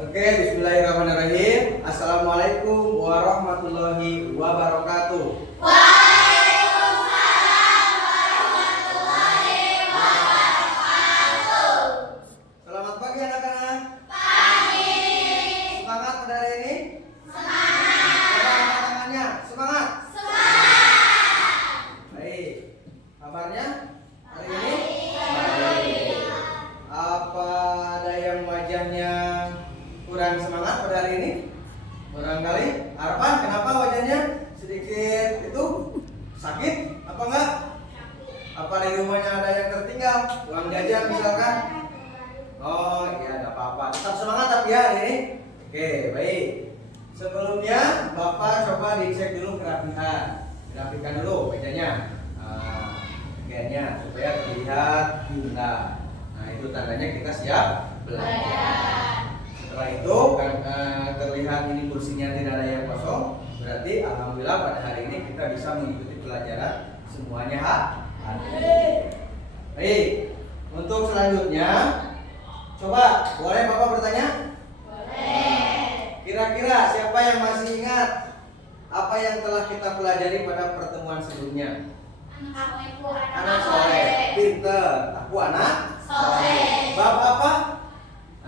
Oke, bismillahirrahmanirrahim. Assalamualaikum warahmatullahi wabarakatuh. Waalaikumsalam warahmatullahi wabarakatuh. Selamat pagi anak-anak. Pagi. Semangat pada hari ini? Semangat. Coba angkat tangannya. Semangat. Semangat. Baik. Kabarnya hari ini? Baik. Apa ada yang wajahnya kurang semangat pada hari ini? Barangkali Arfan, kenapa wajahnya sedikit itu sakit? Apa enggak? Apa di rumahnya ada yang tertinggal? Uang jajan misalkan? Oh iya, ada apa-apa. Tetap semangat tapi ya hari ini. Oke, baik. Sebelumnya Bapak coba dicek dulu kerapihan. Rapikan dulu mejanya, pakaiannya supaya terlihat indah. Nah itu tandanya kita siap belajar. Setelah itu kan terlihat ini kursinya tidak ada yang kosong, berarti alhamdulillah pada hari ini kita bisa mengikuti pelajaran semuanya hadir. Baik, untuk selanjutnya coba boleh Bapak bertanya? Boleh. Kira-kira siapa yang masih ingat apa yang telah kita pelajari pada pertemuan sebelumnya? Anak soleh, pinter. Aku anak Soleh. Bab apa?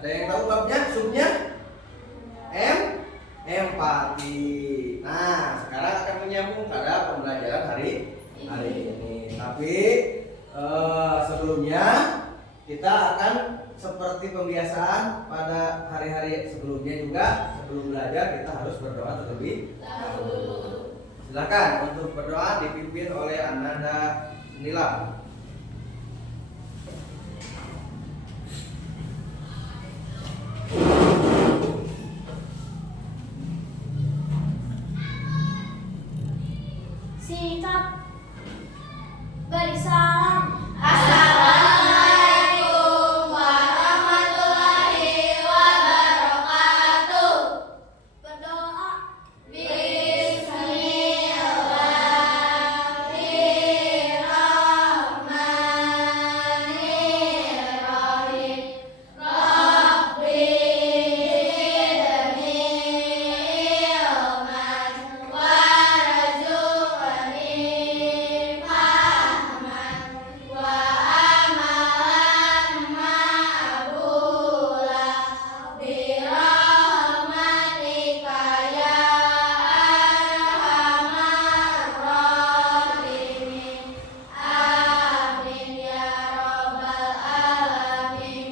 Ada yang tahu babnya? Subnya? Empati. Nah, sekarang akan menyambung pada pembelajaran hari ini. Tapi sebelumnya kita akan seperti pembiasaan pada hari-hari sebelumnya juga, sebelum belajar kita harus berdoa terlebih dahulu. Silakan untuk berdoa dipimpin oleh Ananda Nila. Sikap beri salam. Assalamualaikum warahmatullahi wabarakatuh. Berdoa. Bismillahirrahmanirrahim. Rabbi zidni ilman warzuqni fahman wa amalan ma'qula birahmatika ya arhamar rahimin. Amin ya rabbal alamin.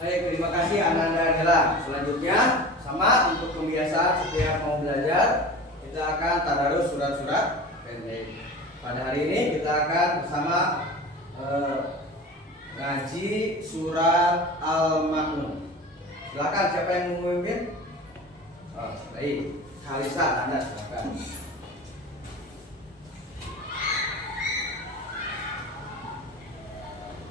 Baik, terima kasih Ananda Nila. Selanjutnya sama untuk kebiasaan setiap mau belajar kita akan tadarus surat-surat pendek. Pada hari ini kita akan bersama ngaji surat Al-Ma'un. Silakan siapa yang mau memimpin? Oh, baik, Kalisa, Anda silakan.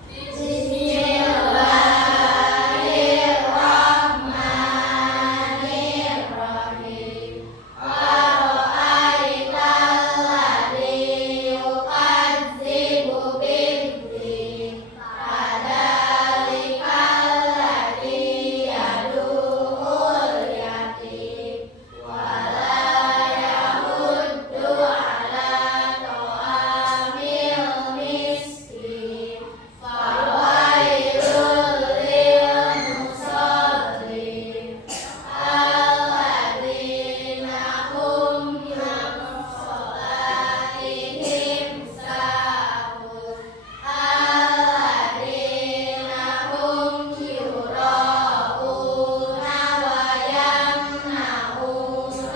Bismillahirrahmanirrahim. Ara'aital ladzi yukadzibu bid-din, fadzalikal ladzi yad'ul yatim wa la yahuddu 'ala ta'amil miskin. Fawailul lil musallin alladzina hum an sholatihim sahun alladzina hum yura'una wa yamna'unal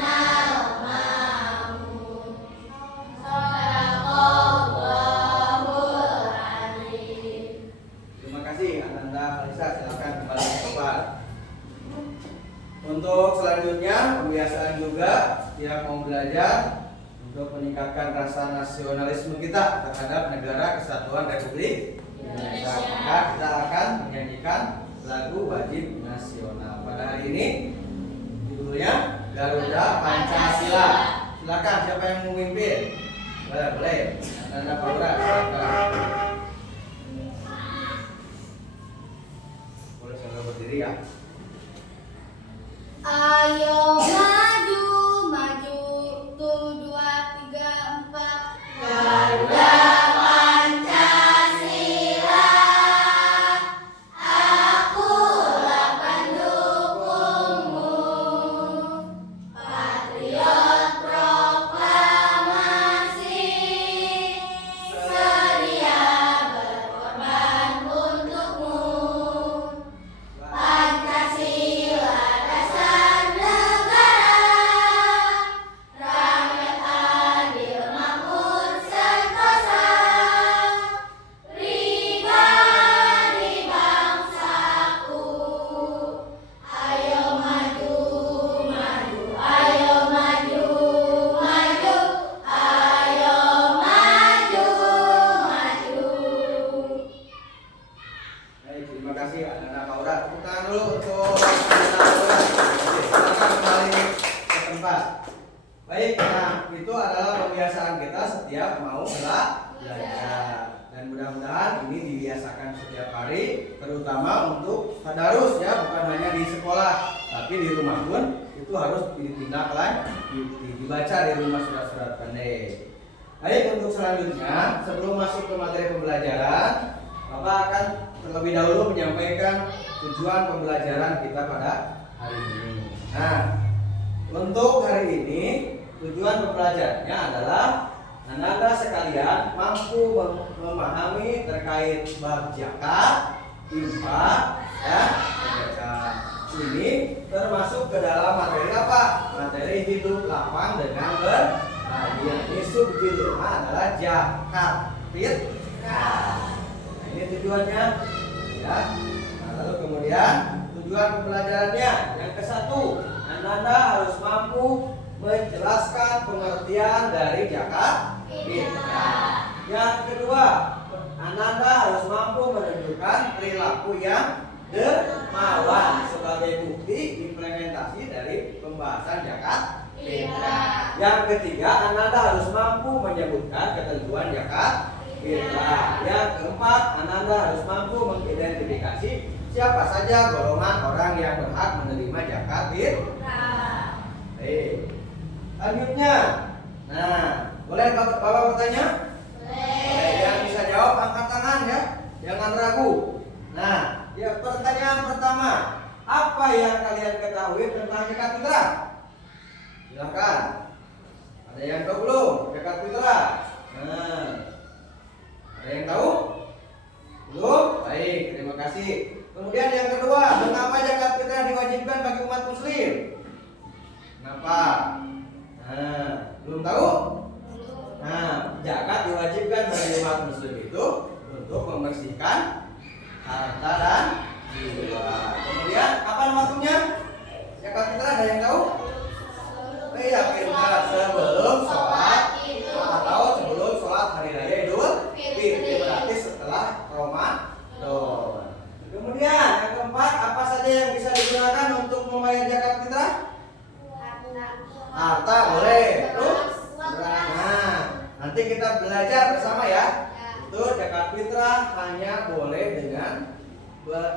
ma'un. Shadaqallahul azim. Terima kasih Ananda Kalisa, silakan kembali ke tempat. Untuk selanjutnya pembiasaan juga setiap mau belajar untuk meningkatkan rasa nasionalisme kita terhadap negara kesatuan Republik Indonesia. Maka kita akan menyanyikan lagu wajib nasional. Pada hari ini judulnya Garuda Pancasila. Silakan siapa yang mau memimpin? Boleh. Ananda Paura, silakan. sendiri ya. Ayo maju, maju, 1, 2, 3, 4. Garuda Pancasila, akulah pendukungmu. Patriot proklamasi, sedia berkorban untukmu. Pancasila dasar negara, rakyat adil makmur sentosa, pribadi bangsaku. Ayo maju, maju, ayo maju, maju, ayo maju, maju. Baik, terima kasih anak-anak Paura. Tepuk tangan dulu untuk anak-anak Paura. Silakan kembali ke tempat. Baik, nah itu adalah pembiasaan kita setiap mau belajar. Dan mudah-mudahan ini dibiasakan setiap hari, terutama untuk tadarus ya, bukan hanya di sekolah, tapi di rumah pun itu harus dibaca di rumah surat-surat pendek. Baik, untuk selanjutnya sebelum masuk ke materi pembelajaran, Bapak akan terlebih dahulu menyampaikan tujuan pembelajaran kita pada hari ini. Nah, untuk hari ini tujuan pembelajarannya adalah Anda sekalian mampu memahami terkait bab zakat, infak, dan sedekah. Ini termasuk ke dalam materi apa? Materi hidup lapang dengan berbahagia. Ini subjudulnya adalah zakat fitrah. Nah, ini tujuannya ya. Nah, lalu kemudian tujuan pembelajarannya yang ke-1, Anda harus mampu menjelaskan pengertian dari zakat fitrah. Yang kedua, Anda harus mampu menunjukkan perilaku yang dermawan sebagai bukti implementasi dari pembahasan zakat fitrah. Yang ketiga, Anda harus mampu menyebutkan ketentuan zakat fitrah. Yang keempat, Anda harus mampu mengidentifikasi siapa saja golongan orang yang berhak menerima zakat fitrah. Baik. Selanjutnya, nah, boleh Bapak bertanya? Boleh. Yang bisa jawab angkat tangan ya, jangan ragu. Nah, ya pertanyaan pertama, apa yang kalian ketahui tentang zakat fitrah? Silakan. Ada yang tahu belum zakat fitrah? Nah, ada yang tahu? Belum? Baik, terima kasih. Kemudian yang kedua, mengapa zakat fitrah diwajibkan bagi umat muslim? Kenapa? Nah, belum tahu? Nah, zakat diwajibkan bagi umat muslim itu untuk membersihkan harta dan jiwa. Kemudian apa waktunya? Zakat fitrah ada yang tahu? Iya, pintar, sebelum sholat atau sebelum sholat hari raya Idul Fitri, berarti setelah Ramadan. Kemudian yang keempat, apa saja yang bisa digunakan untuk membayar zakat fitrah? Harta boleh. Terus? Nah, nanti kita belajar bersama ya. Itu zakat fitrah hanya boleh dengan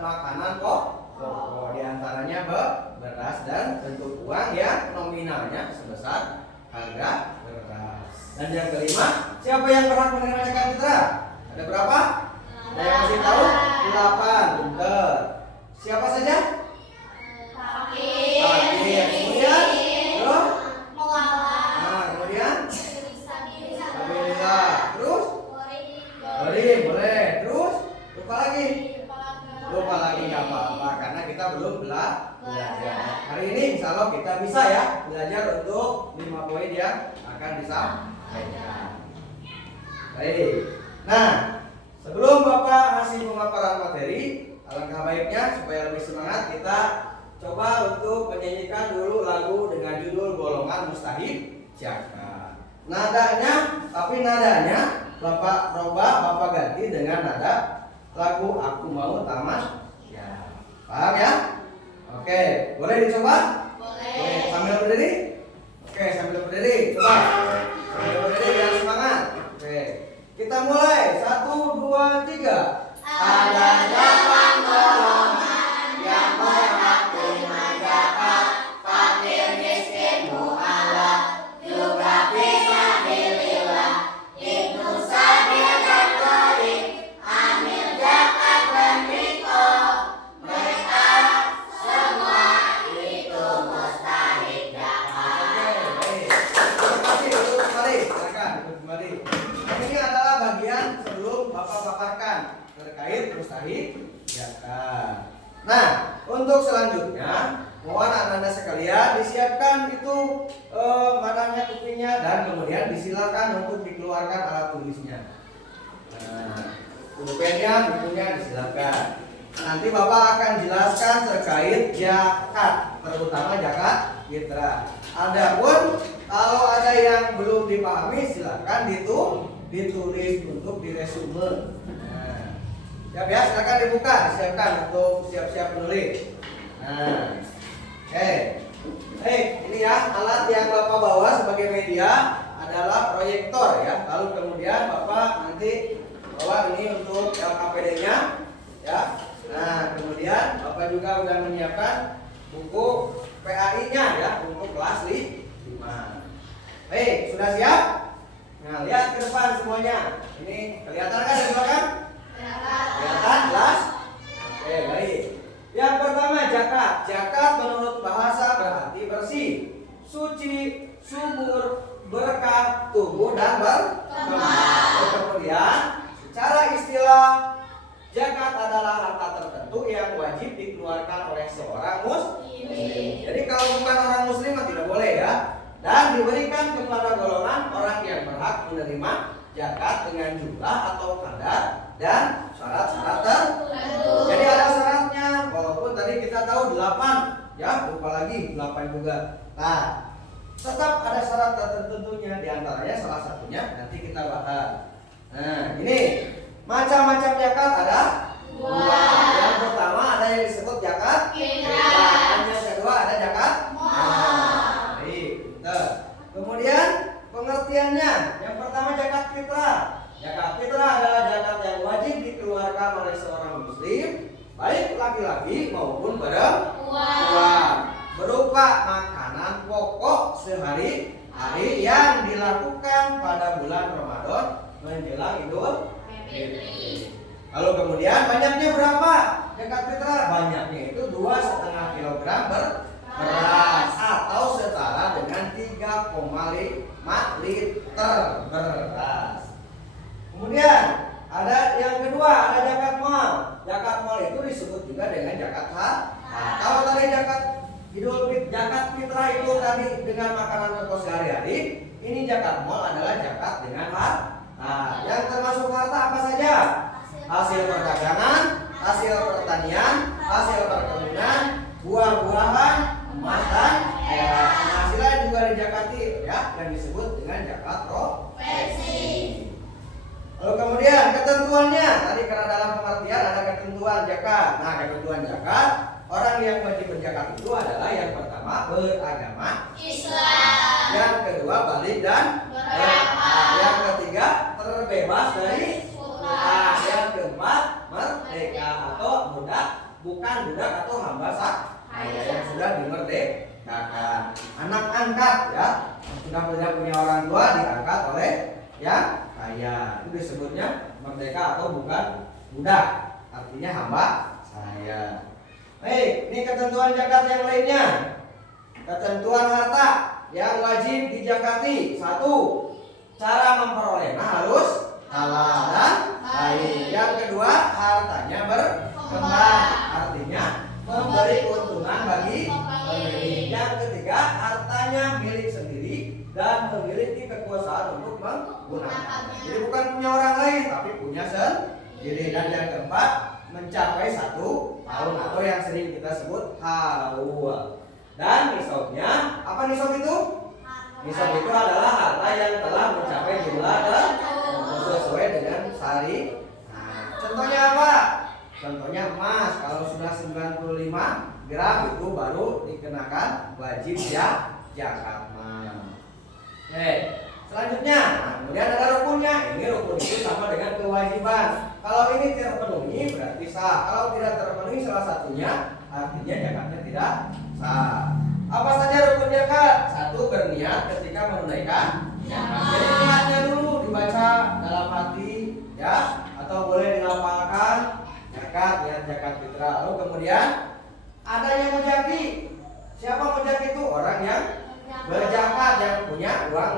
makanan pokok, diantaranya beras dan bentuk uang yang nominalnya sebesar harga beras. Dan yang kelima, siapa yang berhak menerima zakat fitrah? Ada berapa? Ada yang masih tahu? 8. Betul. Siapa saja? Fakir. Kemudian, nah, kemudian Alhamdulillah. Terus? Gharib, boleh. Terus? Lupa lagi? Lupa lagi nggak apa-apa karena kita belum belajar. Hari ini insya Allah kita bisa ya belajar untuk 5 poin yang akan disampaikan. Baik. Nah, sebelum Bapak ngasih pemaparan materi, alangkah baiknya supaya lebih semangat kita coba untuk menyanyikan dulu lagu dengan judul Golongan Mustahik Zakat. Nadanya Bapak robah, Bapak ganti dengan nada lagu Aku Mau Tamat. Ya, paham ya? Oke, boleh dicoba? Boleh. Sambil berdiri? Oke, sambil berdiri. Coba. Sambil berdiri biar semangat. Oke. Kita mulai. 1, 2, 3. Ada 8 golongan yang zakat. Nah, untuk selanjutnya mohon anak-anak sekalian disiapkan itu mananya kupingnya dan kemudian disilakan untuk dikeluarkan alat tulisnya. Nah, pulpennya, bukunya disilakan. Nanti Bapak akan jelaskan terkait zakat, terutama zakat fitrah. Adapun kalau ada yang belum dipahami silakan ditulis untuk diresume. Nah, siap ya, silakan dibuka, disiapkan untuk siap-siap menulis. Nah, ini ya alat yang Bapak bawa sebagai media adalah proyektor ya. Lalu kemudian Bapak nanti bawa ini untuk LKPD-nya ya. Nah, kemudian Bapak juga sudah menyiapkan buku PAI-nya ya untuk kelas 5. Baik, sudah siap? Nah, lihat ke depan semuanya. Ini kelihatan kan di belakang? Kelihatan jelas? Oke, baik. Yang pertama zakat. Zakat menurut bahasa berarti bersih, suci, subur, berkah, tumbuh dan berkembang. Kemudian secara istilah zakat adalah harta tertentu yang wajib dikeluarkan oleh seorang muslim. Jadi kalau bukan orang muslim tidak boleh ya. Dan diberikan kepada golongan orang yang berhak menerima zakat dengan jumlah atau kadar dan syarat-syarat tertentu. Jadi ada syaratnya. Walaupun tadi kita tahu 8 ya, lupa lagi 8 juga. Nah, tetap ada syarat tertentunya, diantaranya salah satunya nanti kita bahas. Nah, ini macam-macam zakat ada dua. Yang pertama ada yang disebut zakat fitrah. Yang kedua ada zakat mal. Kemudian pengertiannya, yang pertama zakat fitrah. Zakat fitrah adalah zakat yang wajib dikeluarkan oleh seorang muslim, baik laki-laki maupun perempuan, berupa makanan pokok sehari-hari yang dilakukan pada bulan Ramadan menjelang Idul Fitri. Lalu kemudian banyaknya berapa zakat fitrah? Banyaknya itu 2,5 kilogram beras atau setara dengan 3,5 liter beras. Kemudian ada yang kedua, ada zakat mal. Zakat mal itu disebut juga dengan zakat harta. Kalau tadi zakat zakat fitrah itu tadi dengan makanan pokok sehari-hari, ini zakat mal adalah zakat dengan harta. Nah, yang termasuk harta apa saja? Hasil perdagangan, hasil pertanian, hasil perkebunan, buah-buahan, emas dan penghasilan juga dizakati ya, yang disebut dengan zakat profesi. Lalu kemudian ketentuannya, tadi karena dalam pengertian ada ketentuan zakat. Nah, ketentuan zakat, orang yang wajib berzakat itu adalah yang pertama beragama Islam, yang kedua balik dan beramal, yang ketiga terbebas dari utang, yang keempat merdeka atau budak, bukan budak atau hamba sahaya yang sudah dimerdekakan. Anak angkat ya, sudah tidak punya orang tua diangkat oleh ya kaya, itu disebutnya merdeka atau bukan budak, artinya hamba sahaya. Baik, ini ketentuan zakat yang lainnya. Ketentuan harta yang wajib dizakati. 1. Cara memperolehnya harus halal dan baik. Yang kedua, hartanya berkembang, artinya memberi keuntungan bagi pemilik. Yang ketiga, hartanya milik sendiri dan memiliki kekuasaan untuk menggunakannya. Jadi bukan punya orang lain, tapi punya sendiri. Dan yang keempat, mencapai 1 tahun atau yang sering kita sebut haul. Dan nisabnya, apa nisab itu? Nisab itu adalah harta yang telah mencapai jumlah tertentu sesuai dengan syari. Nah, contohnya apa? Contohnya emas, kalau sudah 95 gram itu baru dikenakan wajib zakat mal. Oke, selanjutnya, nah, kemudian ada rukunnya. Ini rukun itu sama dengan kewajiban. Kalau ini terpenuhi berarti sah. Kalau tidak terpenuhi salah satunya, artinya zakatnya tidak sah. Apa saja rukun zakat? 1. Berniat ketika menunaikan zakat. Jadi niatnya dulu dibaca dalam hati ya, atau boleh dilafalkan zakat, niat zakat fitrah. Lalu kemudian ada yang mujaki. Siapa mujaki itu? Orang yang berzakat, yang punya uang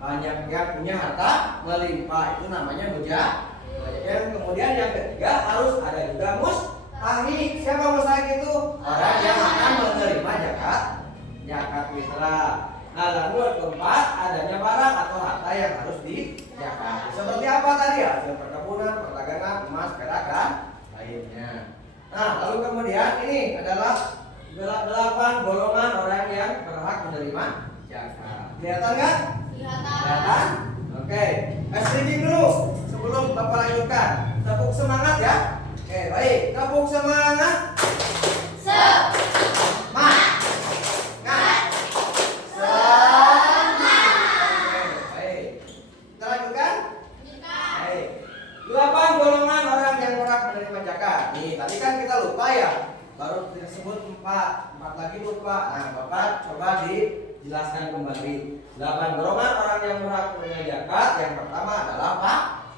banyak, yang punya harta melimpah, itu namanya mujaki. Yang kemudian yang ketiga harus ada juga mustahik. Siapa mustahik itu? Orang yang akan menerima zakat fitrah. Nah, lalu yang keempat adanya barang atau harta yang harus dizakati. Seperti apa tadi? Hasil perkebunan, perdagangan, emas, perak dan lainnya. Nah, lalu kemudian ini adalah 8 golongan orang yang berhak menerima zakat. Kelihatan nggak? Kelihatan? Oke, stretching dulu sebelum Bapak lanjutkan. Tepuk semangat ya. Oke, baik. Tepuk semangat. Semangat. Kita lanjutkan. Baik. 8 golongan orang yang berhak menerima zakat. Nih, tadi kan kita lupa ya. Baru disebut 4 lagi lupa. Nah, Bapak coba dijelaskan kembali. 8 golongan orang yang berhak menerima zakat. Yang pertama adalah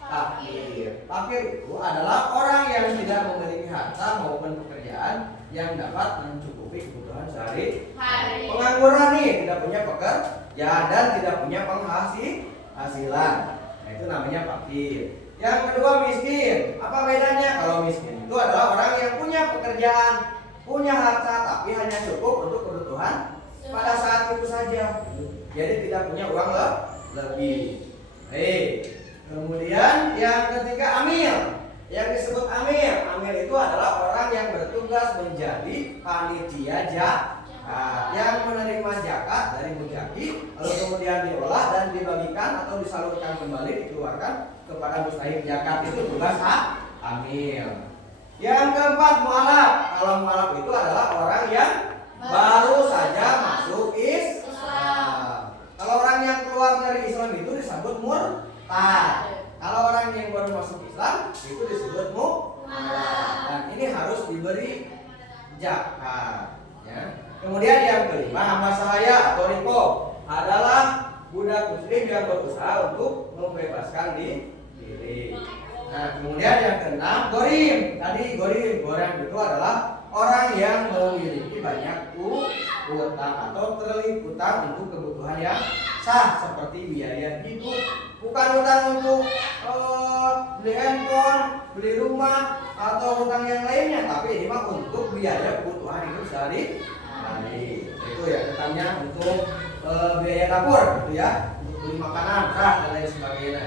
fakir. Fakir itu adalah orang yang tidak memiliki harta maupun pekerjaan yang dapat mencukupi kebutuhan sehari-hari. Pengangguran nih, tidak punya pekerjaan dan tidak punya penghasilan. Nah, itu namanya fakir. Yang kedua miskin. Apa bedanya? Kalau miskin itu adalah orang yang punya pekerjaan, punya harta tapi hanya cukup untuk kebutuhan pada saat itu saja. Jadi tidak punya uang lebih. Baik. Kemudian yang ketiga amil. Yang disebut amil itu adalah orang yang bertugas menjadi panitia zakat, yang menerima zakat dari mujaki, lalu kemudian diolah dan dibagikan atau disalurkan kembali, dikeluarkan kepada mustahik zakat. Itu tugas amil. Yang keempat mualaf. Kalau mualaf itu adalah orang yang baru saja masuk Islam. Kalau orang yang keluar dari Islam itu disebut murtad. Kalau orang yang baru masuk Islam itu disebut mualaf. Dan ini harus diberi zakat. Ya. Kemudian yang kelima hamba sahaya atau riko adalah budak muslim yang berusaha untuk membebaskan diri. Nah, kemudian yang keenam gorim. Tadi gorim itu adalah orang yang memiliki banyak utang atau terlilit utang untuk kebutuhan yang sah seperti biaya hidup. Bukan utang untuk beli handphone, beli rumah atau utang yang lainnya, tapi ini mah untuk biaya kebutuhan hidup sehari-hari. Itu ya utangnya untuk biaya dapur gitu ya, untuk beli makanan, dan lain sebagainya.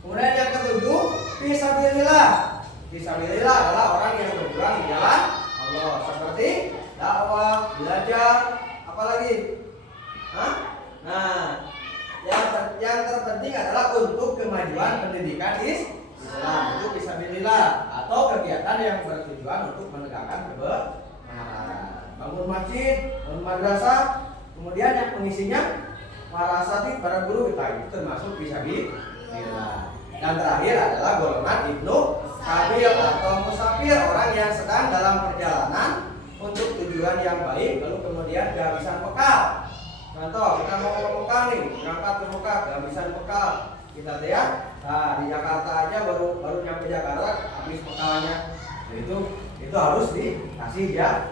Kemudian yang ketujuh fisabilillah. Fisabilillah adalah orang yang berjuang di jalan Allah seperti dakwah, belajar, apalagi. Nah, yang terpenting adalah untuk kemajuan pendidikan Islam, itu fisabilillah, atau kegiatan yang bertujuan untuk menegakkan kebenaran. Bangun masjid, bangun madrasah, kemudian yang pengisinya para asatidz, para guru kita itu termasuk fisabilillah. Dan terakhir adalah golongan ibnu sabil atau musafir, orang yang sedang dalam perjalanan untuk tujuan yang baik lalu kemudian kehabisan bekal. Contoh, kita mau ke Mekah nih, berangkat ke Mekah, kehabisan bekal. Kita lihat, nah di Jakarta aja baru nyampe Jakarta habis bekalnya. Itu harus dikasih ya.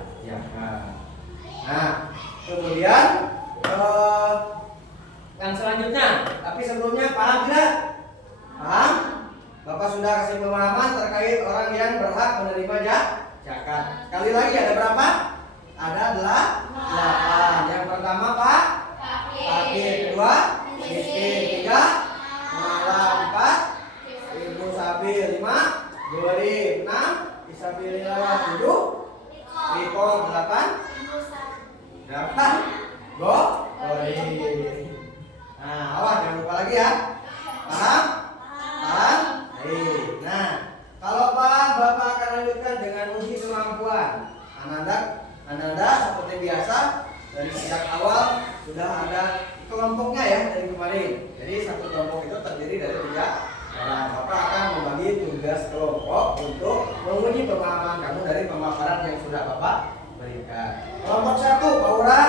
Nah, kemudian yang selanjutnya, tapi sebelumnya paham tidak? Paham? Bapak sudah kasih pemahaman terkait orang yang berhak menerima zakat. Sekali lagi ada berapa? Ada 8. Yang pertama Pak fakir, kedua miskin, 3 mualaf, 4 ibnu sabil, 5 gorim, 6 fisabilillah, 7 riko, 8 gorim. Nah, awas jangan lupa lagi ya. Paham? Nah, kalau paham Bapak akan lanjutkan dengan uji kemampuan. Ananda seperti biasa dari sejak awal sudah ada kelompoknya ya dari kemarin. Jadi satu kelompok itu terdiri dari 3 orang. Bapak akan membagi tugas kelompok untuk menguji pemahaman kamu dari pemaparan yang sudah Bapak berikan. Kelompok 1 Paura,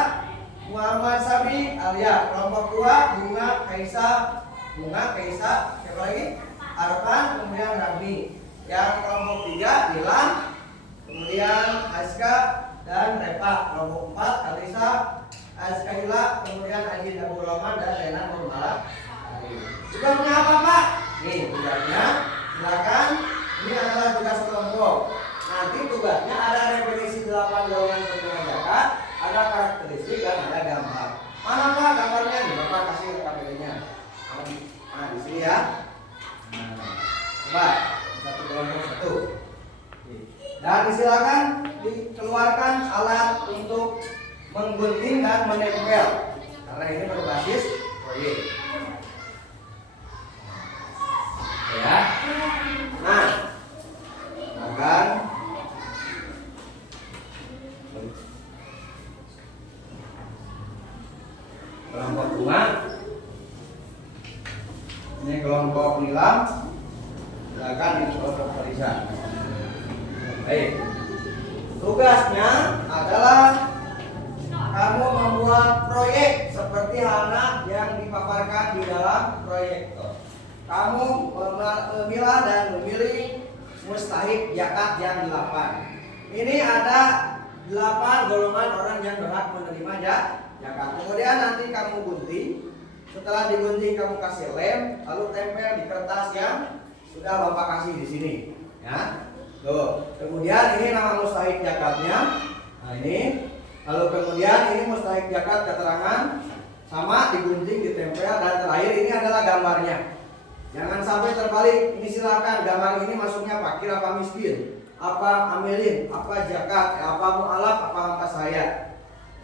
Muhammad Sabi, Alia. Kelompok 2 Bunga, Kaisa, siapa lagi? Arfan, kemudian Rahmi. Yang kelompok 3 Dilan, kemudian Aska dan Repa. Kelompok 4 Alisa, Azkaila, kemudian Aji Abdul Rahman dan Lena Nurmala. Tugasnya apa Pak? Nih tugasnya, silakan Ini adalah tugas kelompok. Nanti tugasnya ada repetisi 8 golongan perhitungan zakat, ada karakteristik dan ada gambar. Mana Pak gambarnya? Nih Bapak kasih KPD-nya. Nah, di sini ya. Nah, coba satu kelompok satu. Dan silakan dikeluarkan alat untuk menggunting dan menempel karena ini berbasis proyek. Ya. Nah, akan kelompok bunga, ini kelompok nilam, silakan diproses barisan. Baik, tugasnya adalah kamu membuat proyek seperti anak yang dipaparkan di dalam proyektor. Kamu memilah dan memilih mustahik zakat yang 8. Ini ada 8 golongan orang yang berhak menerima zakat. Kemudian nanti kamu gunting. Setelah digunting kamu kasih lem, lalu tempel di kertas yang sudah Bapak kasih di sini. Ya. Tuh. Kemudian ini nama mustahik zakatnya. Nah ini. Lalu kemudian ini mustahik zakat keterangan sama digunting, ditempel, dan terakhir ini adalah gambarnya. Jangan sampai terbalik. Ini silakan gambar ini masuknya fakir apa miskin, apa amilin, apa zakat, apa mu'alaf, apa angka saya.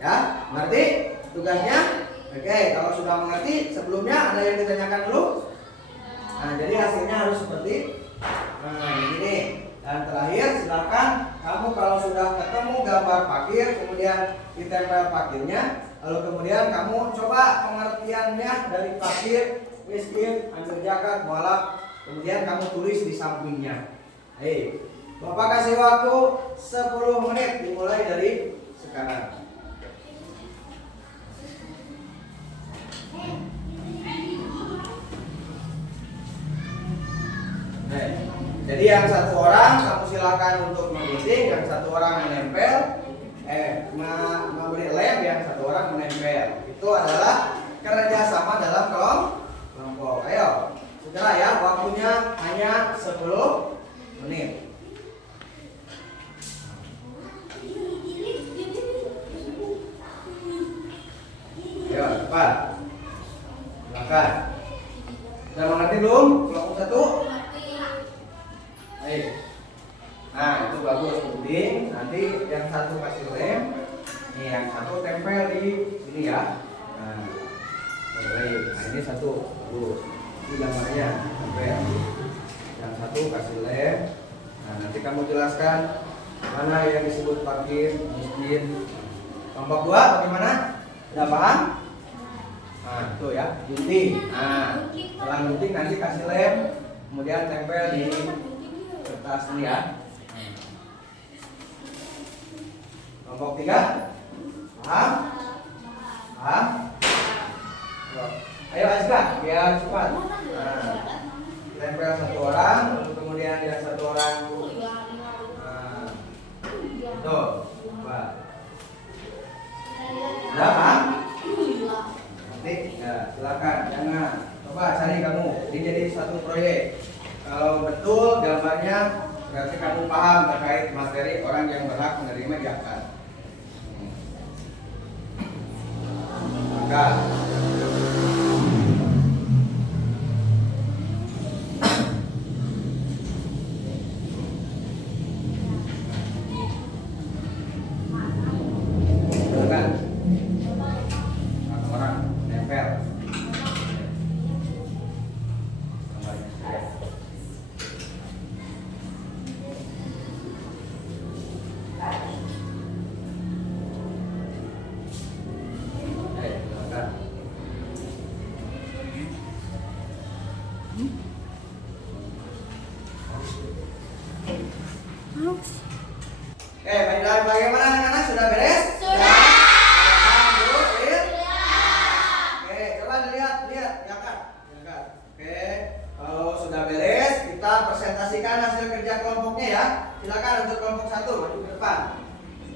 Ya, mengerti tugasnya? Oke, kalau sudah mengerti, sebelumnya ada yang ditanyakan dulu? Nah, jadi hasilnya harus seperti ini. Dan terakhir silakan kamu kalau sudah ketemu gambar fakir, kemudian ditempel fakirnya, lalu kemudian kamu coba pengertiannya dari fakir, miskin, amil zakat, mu'alaf, kemudian kamu tulis di sampingnya. Hei, Bapak kasih waktu 10 menit dimulai dari sekarang. Jadi yang satu orang kamu silakan untuk menggunting, yang satu orang menempel, memberi lem, yang satu orang menempel. Itu adalah kerjasama dalam kelompok. Ayo, segera ya, waktunya hanya 10 menit. Ayo, cepat. Silakan. Sudah mengerti belum? Kelompok 1? Baik. Nah, itu bagus gunting. Nanti yang satu kasih lem, nih yang satu tempel di sini ya. Nah, baik. Nah ini satu, bagus. Ini gambarnya tempel. Yang satu kasih lem. Nah, nanti kamu jelaskan mana yang disebut fakir, miskin. Kelompok 2 bagaimana? Sudah paham? Nah, itu ya, gunting. Nah, setelah gunting nanti kasih lem, kemudian tempel di kertas ini ya. Kelompok 3 paham? Paham? Ayo Azka, biar cepat. Nah, tempel satu orang, lalu kemudian yang satu orang. Nah, tuh, coba. Sudah paham? Nanti, ya silakan, jangan. Coba cari kamu, ini jadi satu proyek. Kalau betul gambarnya berarti kamu paham terkait materi orang yang berhak menerima zakat. Maka silakan orang nempel. Bagaimana anak-anak, sudah beres? Sudah. Oke, coba lihat, ya kan? Oke, kalau sudah beres, kita presentasikan hasil kerja kelompoknya ya. Silakan untuk kelompok 1 maju ke depan.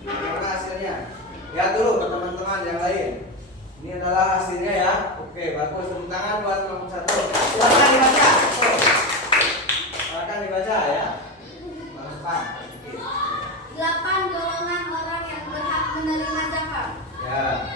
Bagaimana hasilnya? Lihat dulu ke teman-teman yang lain. Ini adalah hasilnya ya. Oke, bagus. Tepuk tangan buat kelompok 1. Silakan dibaca. Silakan dibaca ya. Ya.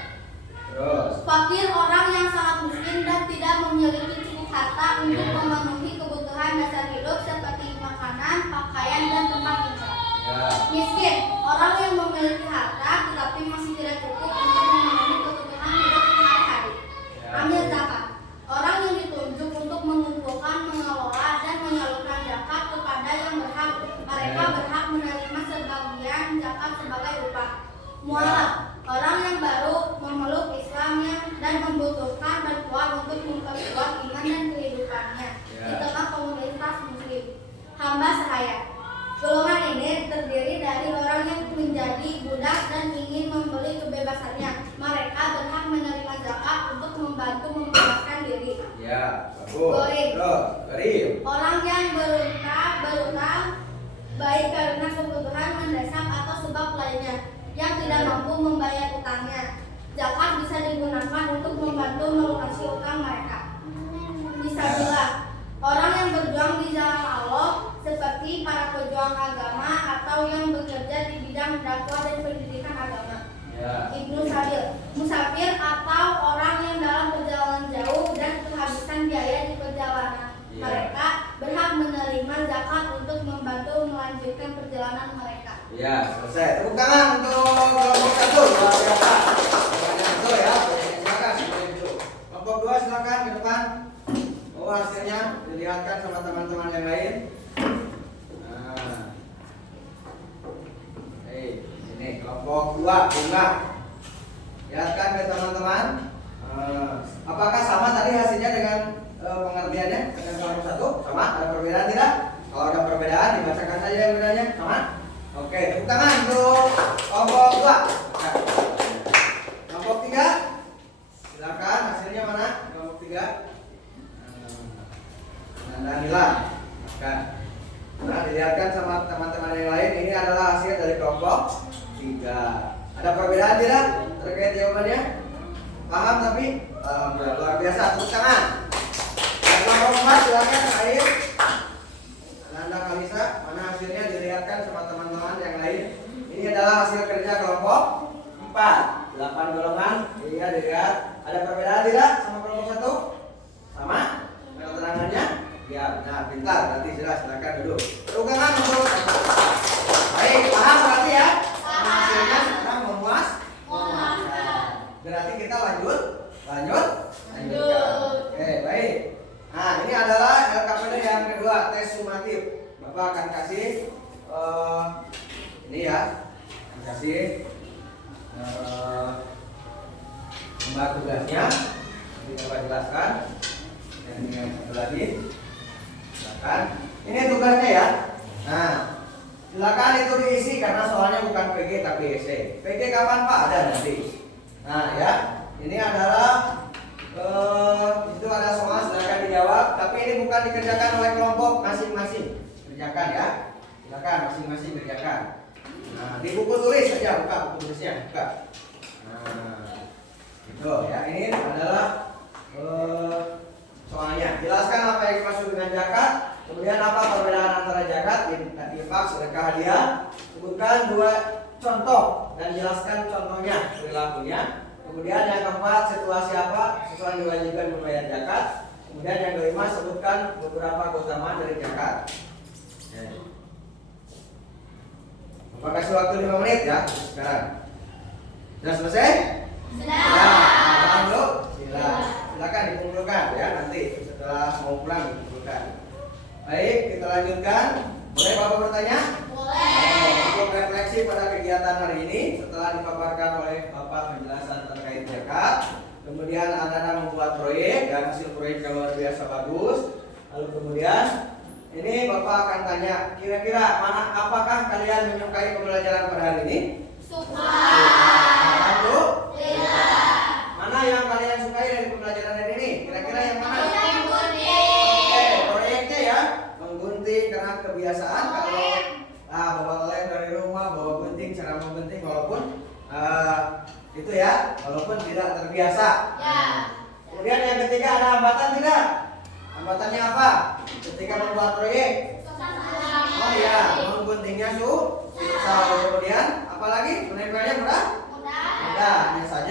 Terus. Fakir, orang yang sangat miskin dan tidak memiliki cukup harta untuk memenuhi kebutuhan dasar hidup seperti makanan, pakaian, dan tempat tinggal. Ya. Miskin, orang yang memiliki harta tetapi masih tidak cukup untuk memenuhi kebutuhan hidup sehari-hari. Ya. Amil zakat, orang yang ditunjuk untuk mengumpulkan, mengelola, dan menyalurkan zakat kepada yang berhak. Mereka berhak menerima sebagian zakat sebagai upah. Mualaf, orang yang baru memeluk Islam dan membutuhkan bantuan untuk memperkuat iman dan kehidupannya di tengah komunitas muslim. Hamba sahaya, golongan ini terdiri dari orang yang menjadi budak dan ingin membeli kebebasannya. Mereka berhak menerima zakat untuk membantu membebaskan diri. Ya, bagus. Goib. Terus, Goib. Orang yang berutang baik karena kebutuhan mendesak atau sebab lainnya yang tidak mampu membayar utangnya. Zakat bisa digunakan untuk membantu melunasi utang mereka. Fisabilillah, orang yang berjuang di jalan Allah seperti para pejuang agama atau yang bekerja di bidang dakwah dan pendidikan agama. Ya. Ibnu Sabil, musafir atau orang yang dalam perjalanan jauh dan kehabisan biaya di perjalanan. Ya. Mereka berhak menerima zakat untuk membantu melanjutkan perjalanan mereka. Ya, selesai. Tepuk tangan untuk kelompok 1. Luar biasa. Jawabannya betul ya. Silakan semuanya dulu. Kelompok 2 silakan ke depan. Oh, hasilnya dilihatkan sama teman-teman yang lain. Nah. Ini kelompok 2 bunga. Lihatkan ke teman-teman. Apakah sama tadi hasilnya dengan pengertiannya dengan kelompok 1? Sama? Ada perbedaan tidak? Kalau ada perbedaan dibacakan saja yang bedanya. Sama? Oke, tepuk tangan untuk kelompok 2. Nah, kelompok 3. Silakan hasilnya mana? Kelompok 3. Nila. Nah, dilihatkan sama teman-teman yang lain. Ini adalah hasil dari kelompok 3. Ada perbedaan tidak terkait jawabannya? Paham tapi? Luar biasa. Tepuk tangan. Kelompok 4 silakan Air. Nanda Kalisa, mana hasilnya dilihatkan sama teman-teman yang lain. Ini adalah hasil kerja kelompok 4. 8 golongan. Iya, dilihat. Ada perbedaan tidak sama kelompok 1? Sama? Keterangannya? Ya, nah pintar. Nanti silakan duduk. Tepuk tangan untuk. Baik, paham berarti ya? Hasilnya sekarang memuaskan. Berarti kita lanjutkan. Oke, baik. Nah, ini adalah LKPD yang kedua, tes sumatif. Bapak akan kasih ini ya, akan kasih lembar tugasnya. Nanti Bapak jelaskan. Dan ini yang satu lagi, silakan. Ini tugasnya ya. Nah, silakan itu diisi karena soalnya bukan PG tapi essay. PG kapan Pak? Ada nanti. Nah ya, ini adalah itu ada soal, silakan dijawab. Tapi ini bukan dikerjakan oleh kelompok, masing-masing kerjakan ya. Silakan masing-masing kerjakan. Nah, di buku tulis saja, buka buku tulisnya, buka. Nah, itu ya. Ini adalah soalnya. Jelaskan apa yang dimaksud dengan zakat. Kemudian apa perbedaan antara zakat, infak, sedekah, hadiah. Sebutkan 2 contoh dan jelaskan contohnya, perilakunya. Kemudian yang keempat, situasi apa sesuai diwajibkan membayar zakat. Kemudian yang kelima, sebutkan beberapa keutamaan dari zakat. Bapak kasih waktu 5 menit ya sekarang. Sudah selesai? Sudah. Ya, dulu. Silakan dikumpulkan ya nanti setelah mau pulang dikumpulkan. Baik, kita lanjutkan. Boleh Bapak bertanya? Boleh. Untuk refleksi pada kegiatan hari ini setelah dipaparkan oleh Bapak penjelasan terkait zakat, kemudian Anda membuat proyek dan hasil proyeknya luar biasa bagus. Lalu kemudian ini Bapak akan tanya, kira-kira apakah kalian menyukai pembelajaran pada hari ini? Suka. Lalu? Tidak. Mana yang kalian sukai dari pembelajaran hari ini? Kira-kira yang mana? Menggunting. Oke, proyeknya ya menggunting karena kebiasaan kalau bawa lem dari rumah, bawa gunting, cara menggunting walaupun itu ya, walaupun tidak terbiasa. Ya. Kemudian yang ketiga ada hambatan tidak? Hambatannya apa? Ketika membuat proyek? Oh ya, mengguntingnya susah. Kemudian apalagi menempelnya mudah? Mudah, hanya saja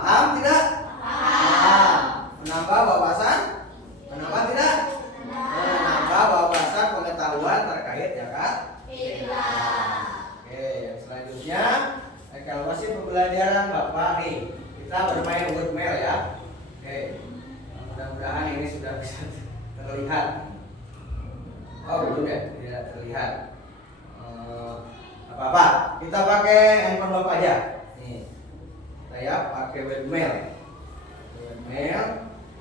Paham tidak? Paham. Menambah wawasan? Menambah tidak? Menambah wawasan pengetahuan terkait zakat fitrah. Oke, yang selanjutnya evaluasi pembelajaran Bapak nih. Kita bermain word mail ya. Oke. Mudah-mudahan ini sudah bisa terlihat. Oh, belum ya? Tidak terlihat. Apa-apa, kita pakai handphone Bapak aja. Nih. Saya pakai webmail. Webmail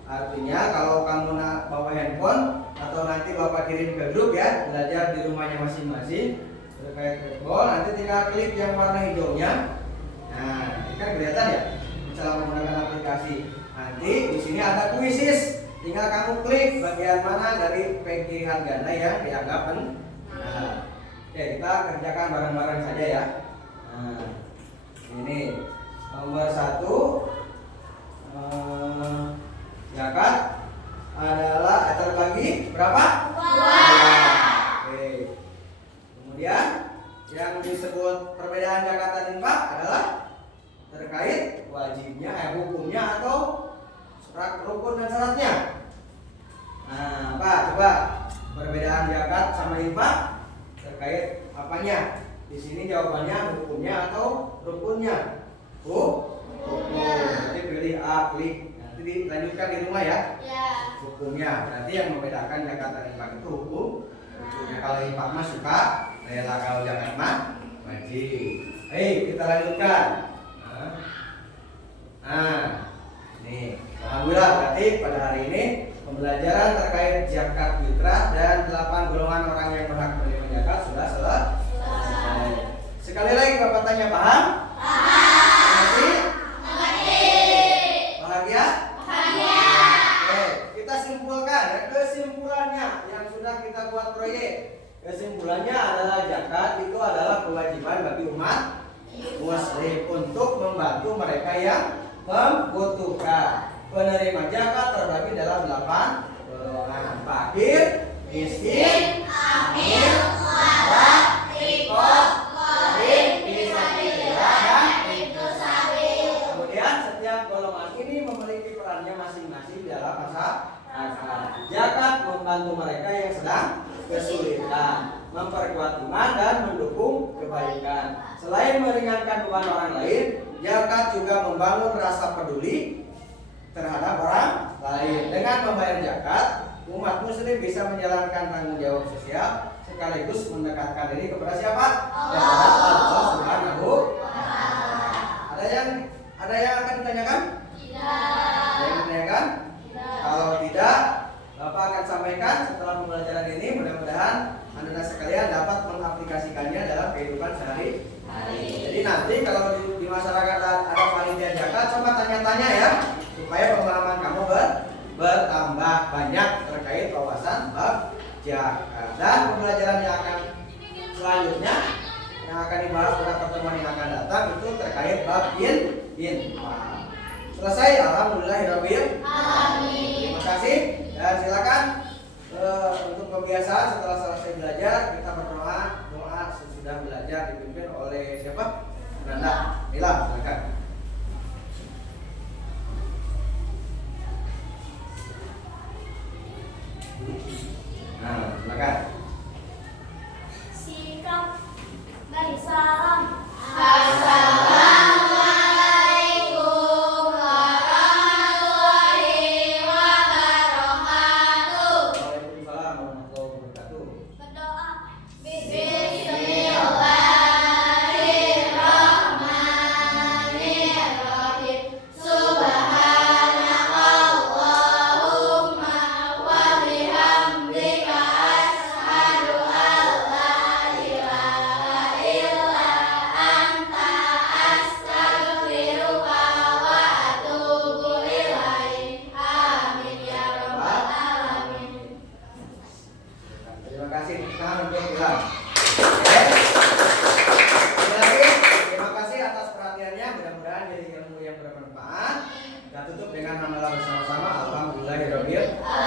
artinya kalau kamu bawa handphone atau nanti Bapak kirim ke grup ya, belajar di rumahnya masing-masing terkait webmail, nanti tinggal klik yang warna hijaunya. Nah, ini kan kelihatan ya. Misalnya menggunakan aplikasi. Nanti di sini ada kuisis. Tinggal kamu klik bagian mana dari pilihan ganda yang dianggap penting. Nah, oke, kita kerjakan bareng-bareng saja ya. Nah, ini nomor 1, zakat adalah terbagi berapa? 2. Oke. Kemudian yang disebut perbedaan zakat dan infak adalah terkait wajibnya, hukumnya atau rukun dan syaratnya. Nah, apa? Coba perbedaan zakat sama infak terkait apanya? Di sini jawabannya hukumnya atau rukunnya? Hukumnya. Nanti pilih A, klik. Nanti dilanjutkan di rumah ya. Hukumnya. Berarti yang membedakan zakat dan infak itu hukumnya. Kalau infak mah suka, rela, kalau zakat mah wajib. Hei, kita lanjutkan. Nah, ini alhamdulillah berarti pada hari ini pembelajaran terkait zakat fitrah dan 8 golongan orang yang berhak menerima zakat sudah selesai. Sekali lagi Bapak tanya, paham? Mengerti? Bahagia? Oke, kita simpulkan ya, kesimpulannya yang sudah kita buat proyek. Kesimpulannya adalah zakat itu adalah kewajiban bagi umat muslim untuk membantu mereka yang membutuhkan. Penerima zakat terbagi dalam 8 golongan: fakir, miskin, amil, fuqara, riqab, gharib, fisabilillah, dan ibnu sabil. Kemudian setiap golongan ini memiliki perannya masing-masing dalam masyarakat. Zakat membantu mereka yang sedang kesulitan, memperkuat iman dan mendukung kebaikan. Selain meringankan beban orang lain, zakat juga membangun rasa peduli terhadap orang lain. Dengan membayar zakat, umat muslim bisa menjalankan tanggung jawab sosial sekaligus mendekatkan diri kepada siapa? Kepada Allah Subhanahu wa Ta'ala. Ada yang akan ditanyakan? Tidak. Ada yang ditanyakan? Tidak. Kalau tidak, Bapak akan sampaikan setelah pembelajaran ini. Mudah-mudahan Anda sekalian dapat mengaplikasikannya dalam kehidupan sehari-hari. Jadi nanti kalau di masyarakat ada panitia zakat, coba tanya-tanya ya, supaya pemahaman kamu bertambah banyak terkait wawasan bab zakat. Dan pembelajaran yang akan selanjutnya yang akan dibahas pada pertemuan yang akan datang itu terkait bab infak. Selesai, alhamdulillahirabbil alamin. Terima kasih dan silakan untuk kebiasaan setelah selesai belajar kita berdoa. Doa sesudah belajar dipimpin oleh siapa? Nanda. Nila, silakan. Nah, silakan. Sikap dari salam. Assalamualaikum warahmatullahi wabarakatuh. Waalaikumsalam warahmatullahi wabarakatuh. Berdoa. Bismillahirrahmanirrahim. Subhanakallahumma wa bihamdika asyhadu an la ilaha illa anta astaghfiruka wa atubu ilaik. Amin ya rabbal alamin. Terima kasih. Tangan untuk bilang. Sekali lagi, terima kasih atas perhatiannya. Mudah-mudahan jadi ilmu yang bermanfaat. Kita tutup dengan hamalan bersama-sama. Alhamdulillahirabbil alamin.